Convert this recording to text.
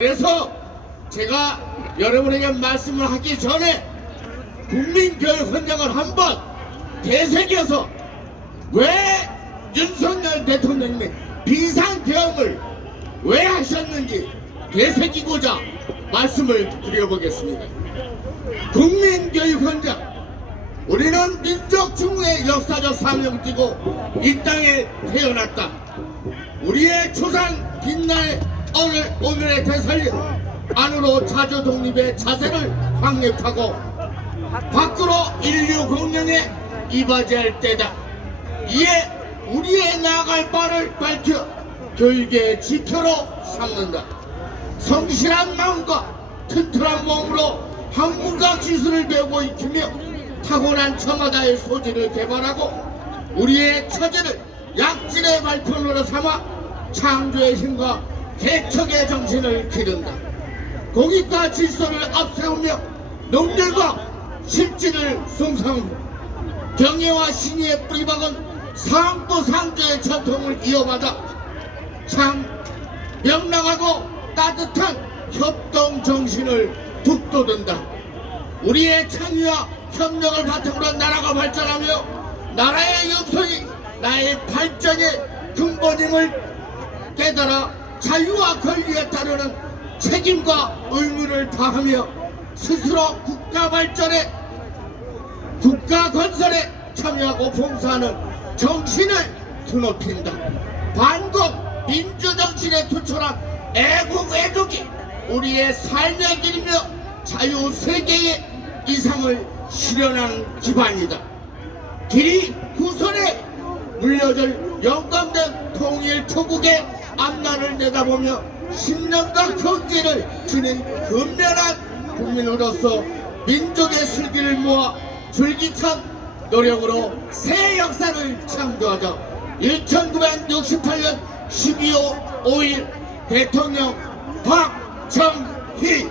그래서 제가 여러분에게 말씀을 하기 전에 국민교육 헌장을 한번 되새겨서 왜 윤석열 대통령이 비상계엄을 왜 하셨는지 되새기고자 말씀을 드려보겠습니다. 국민교육 헌장 우리는 민족 중의 역사적 사명을 띠고 이 땅에 태어났다. 우리의 조상 빛날 오늘 오늘의 대살림 안으로 자주 독립의 자세를 확립하고 밖으로 인류 공룡에 이바지할 때다. 이에 우리의 나아갈 바를 밝혀 교육의 지표로 삼는다. 성실한 마음과 튼튼한 몸으로 학문과 기술을 배우고 익히며 타고난 처마다의 소질을 개발하고 우리의 처지를 약진의 발판으로 삼아 창조의 힘과 개척의 정신을 기른다. 공익과 질서를 앞세우며 농들과 실질을 숭상하고 경애와 신의의 뿌리박은 상도 상조의 전통을 이어받아 참 명랑하고 따뜻한 협동 정신을 북돋운다. 우리의 창의와 협력을 바탕으로 나라가 발전하며 나라의 영성이 나의 발전의 근본임을 깨달아 자유와 권리에 따르는 책임과 의무를 다하며 스스로 국가 발전에 국가 건설에 참여하고 봉사하는 정신을 드높인다. 반국 민주 정신에 투철한 애국 애독이 우리의 삶의 길이며 자유 세계의 이상을 실현하는 기반이다. 길이 후손에 물려줄 영감된 통일 초국의 앞날을 내다보며 신념과 경제를 지닌 근면한 국민으로서 민족의 슬기를 모아 줄기찬 노력으로 새 역사를 창조하자. 1968년 12월 5일 대통령 박정희